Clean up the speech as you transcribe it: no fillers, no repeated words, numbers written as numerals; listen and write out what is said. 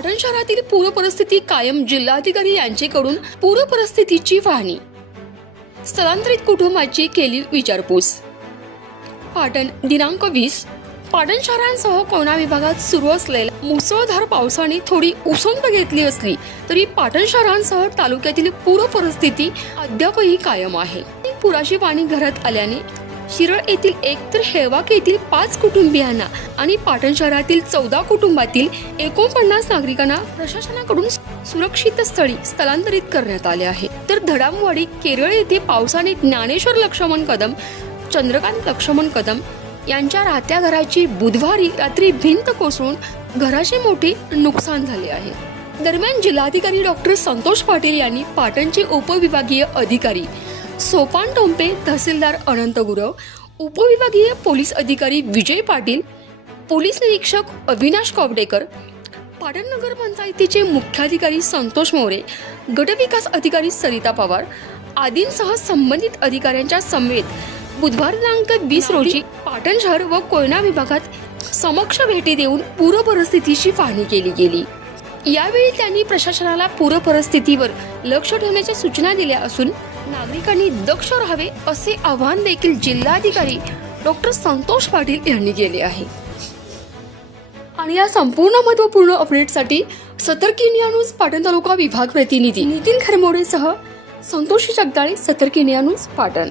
पाटण शहरातील पूर परिस्थिती कायम जिल्हाधिकारी यांच्याकडून पूर परिस्थितीची पाहणी, स्थलांतरित कुटुंबाची केली विचारपूस। पाटण दिनांक 20 पाटण शहरांसह कोयना विभागात सुरू असलेल्या मुसळधार पावसाने थोडी उसंत घेतली असली तरी पाटण शहरांसह तालुक्यातील पूर परिस्थिती अद्यापही कायम आहे। पुराची पाणी घरात आल्याने शिरळ येथील 1 तर हेळवाक येथील 5 कुटुंबियांना आणि पाटण शहरातील 14 कुटुंबातील 49 नागरिकांना प्रशासनाकडून सुरक्षित स्थळी स्थलांतरित करण्यात आले आहे। तर धडामवाडी केरळ येथे पावसाने ज्ञानेश्वर लक्ष्मण कदम, चंद्रकांत लक्ष्मण कदम यांच्या राहत्या घराची बुधवारी रात्री भिंत कोसळून घराचे मोठे नुकसान झाले आहे। दरम्यान जिल्हाधिकारी डॉक्टर संतोष पाटील यांनी पाटणचे उपविभागीय अधिकारी सोपान टोंपे, तहसीलदार अनंत गुरव, उपविभागीय पोलीस अधिकारी विजय पाटील, पोलीस निरीक्षक अविनाश कवडेकर, पाटण नगर पंचायतीचे मुख्याधिकारी संतोष मोरे, गटविकास अधिकारी सरिता पवार आदींसह संबंधित अधिकाऱ्यांच्या समवेत बुधवार दिनांक 20 रोजी पाटण शहर व कोयना विभागात समक्ष भेटी देऊन पूर परिस्थितीची पाहणी केली गेली। यावेळी त्यांनी प्रशासनाला पूर परिस्थितीवर लक्ष ठेवण्याच्या सूचना दिल्या असून नागरिकांनी दक्ष राहावे असे आवाहन देखील जिल्हाधिकारी डॉक्टर संतोष पाटील यांनी केले आहे। आणि या संपूर्ण महत्त्वपूर्ण अपडेटसाठी सतर्क इंडिया न्यूज पाटण तालुका विभाग प्रतिनिधी नितीन खरमोडेसह संतोषी जगदाळे, सतर्क इंडिया न्यूज पाटण।